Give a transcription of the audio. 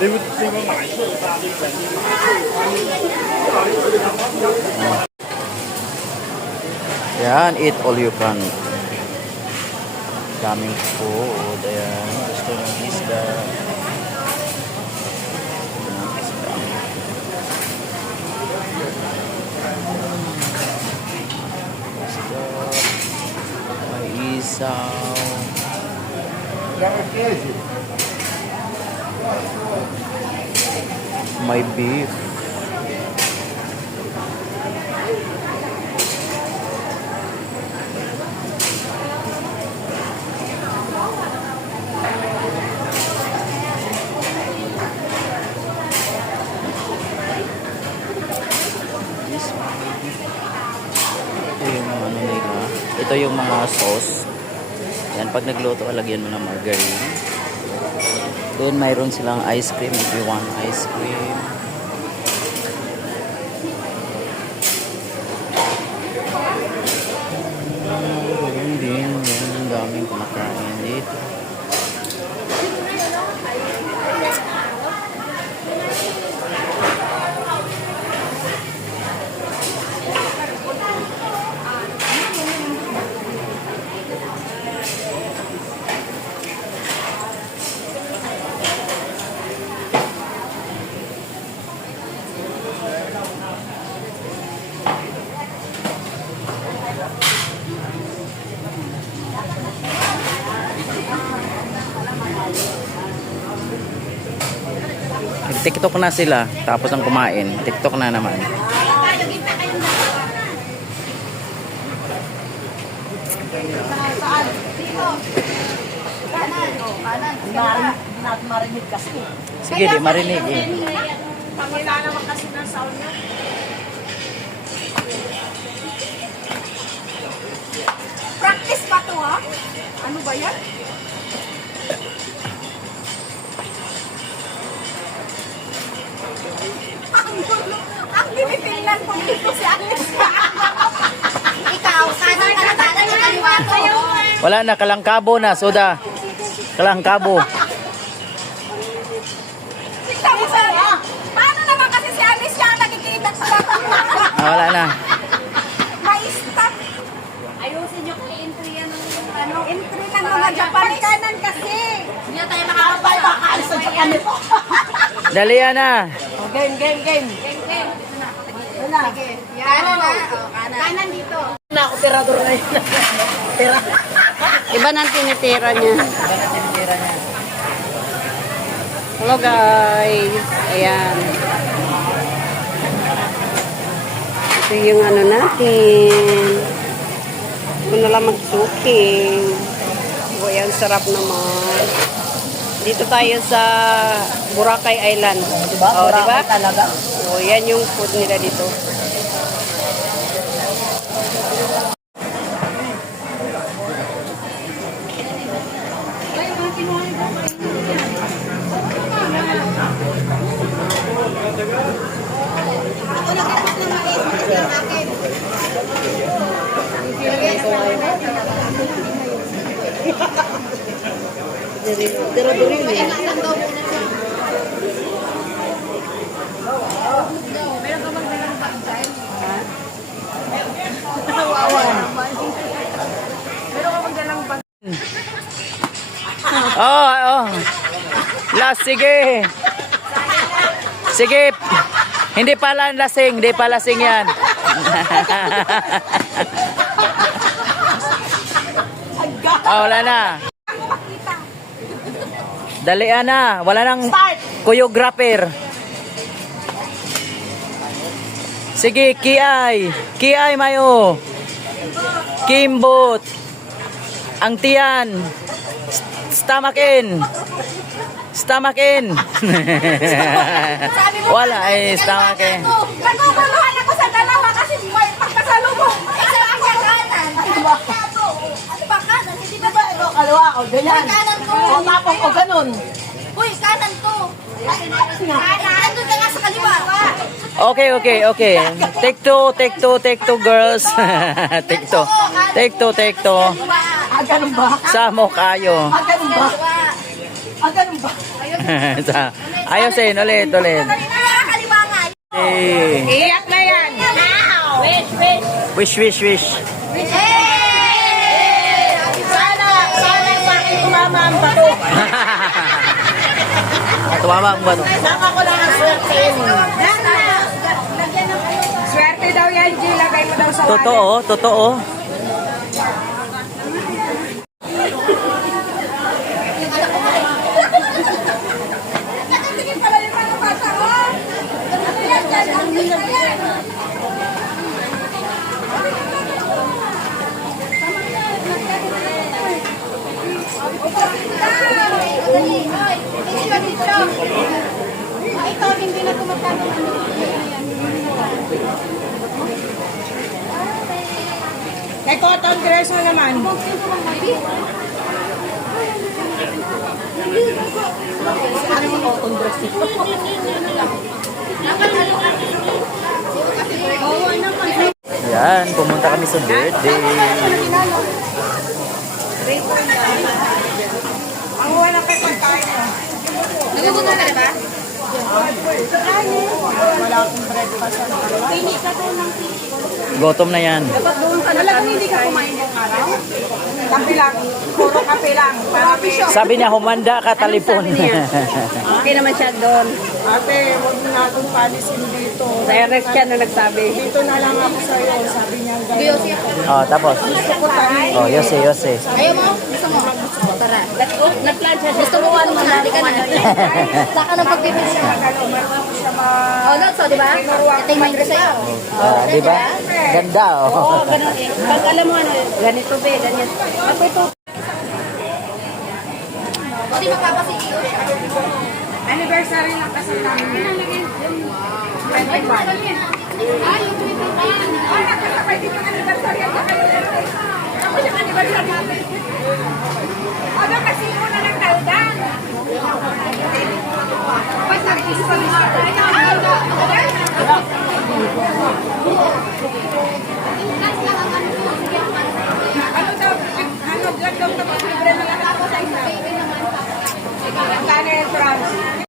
Yan, eat all you can. Daming food. Ayan, gusto ng isda. May isaw. May beef. Ito yung mga sauce. Yan, pag nagluto, lagyan mo ng margarine. Then, mayroon silang ice cream if you want ice cream. Yan, ang daming kumakain dito. TikTok na sila tapos ng kumain. TikTok na naman. Marinig kasi. Sige, di marinig eh. Pangila naman kasi ng sound niya. Practice pa to ha? Ano ba yan? Ang binitingnan ko dito si Agnes. Ikaw, kanan ka na kanan na kaliwa ko. Wala na, kalangkabo na, soda. Kalangkabo. Ikaw, isa na. Paano naman kasi si Agnes lang nakikita sa Wala na. Ma-stop. Ayusin nyo kung entry yan ng ano. Entry ng mga Japanese. Kanan kasi. Hindi na tayo makakabay. Bakaalis sa Japan nito. Dali na. Game. Game. Sige. Kanan na. Kanan dito. Na, operador na yun. Iba nang tinitira niya. Hello guys. Ayan. Ito yung ano natin. Ito na lang magsuking. O yan, sarap naman. Dito tayo sa Boracay Island. Diba? Oh, diba? Talaga. O, yan yung food nila dito. Pero duri mo yan. Oh. Last, sige. Sige. Hindi pala lasing. Hindi pala lasing yan. Wala na. Dalian na. Wala nang choreographer. Sige, Kiay. Kiay mayo. Kimbot. Ang tiyan. Stamakin. Wala eh, stamakin. Naguguluhan ako sa dalawa kasi may pagkasalubong. Isa ang kanan. Ano ba kanan? Hindi ba ba? Kalawa o, ganyan. Kanan ko. O, tapong o, ganun. Uy, kanan ko. Kanan. Doon ka nga sa kaliwa. Okay. Take two, girls. Take two. Ganun ba? Samo kayo. Ganun ba? Ganun ba? Ayosin, ulit. Kaliwangan. Eh. Iyak na yan. Wish. Sana sa akin tumama ang bato. Tumama ang bato. Saka ko lang ang swerte. Swerte daw yan, G. Lagay mo daw sa Totoo. Nakatingin pala yung mga bata ko. Ano yan dyan? Ang ganda yan. Ito, hindi na tumatalo. Kay cotton dress na naman. Ano yung cotton dress dito? Yan, pumunta kami sa birthday. Ang wala kay pagkain mo. Nagugutom ka na ba? Wala akong breakfast. Pili ka to ng Gutom na yan. Dapat doon ka na lang hindi ka kumain ng araw. Kape lang. Puro kape lang. Para may... Sabi niya, humanda ka, talipon. Okay naman siya doon. Ate, huwag mo natin palisin dito. Direct siya na nagsabi. Dito na lang ako sa'yo. Sabi niya gano'n. Oh, tapos. Gusto ko tayo. Oh, yose. Ayaw mo? Gusto mo? Tara. Nag-plan siya. Gusto mo ano mo? Hindi ka na. Saka na pagpipil siya. Oh, no, so, di ba? Ito yung mandre sa'yo. Ah, di ba? Ganda, oh. Ganun eh. Pag alam mo ano, ganito be, ganyan. Ako ito. Hindi magpapasigiyo siya. Anniversary lang kasi namin. Ay, yung Ay, nakasabay din yung anniversary at saka yung birthday. Ako yung anniversary natin. Ano kasi mo na nagtaudan? Pag nag-isa ano daw, ano daw, libre na lang ako sa isa. Magkano yung France?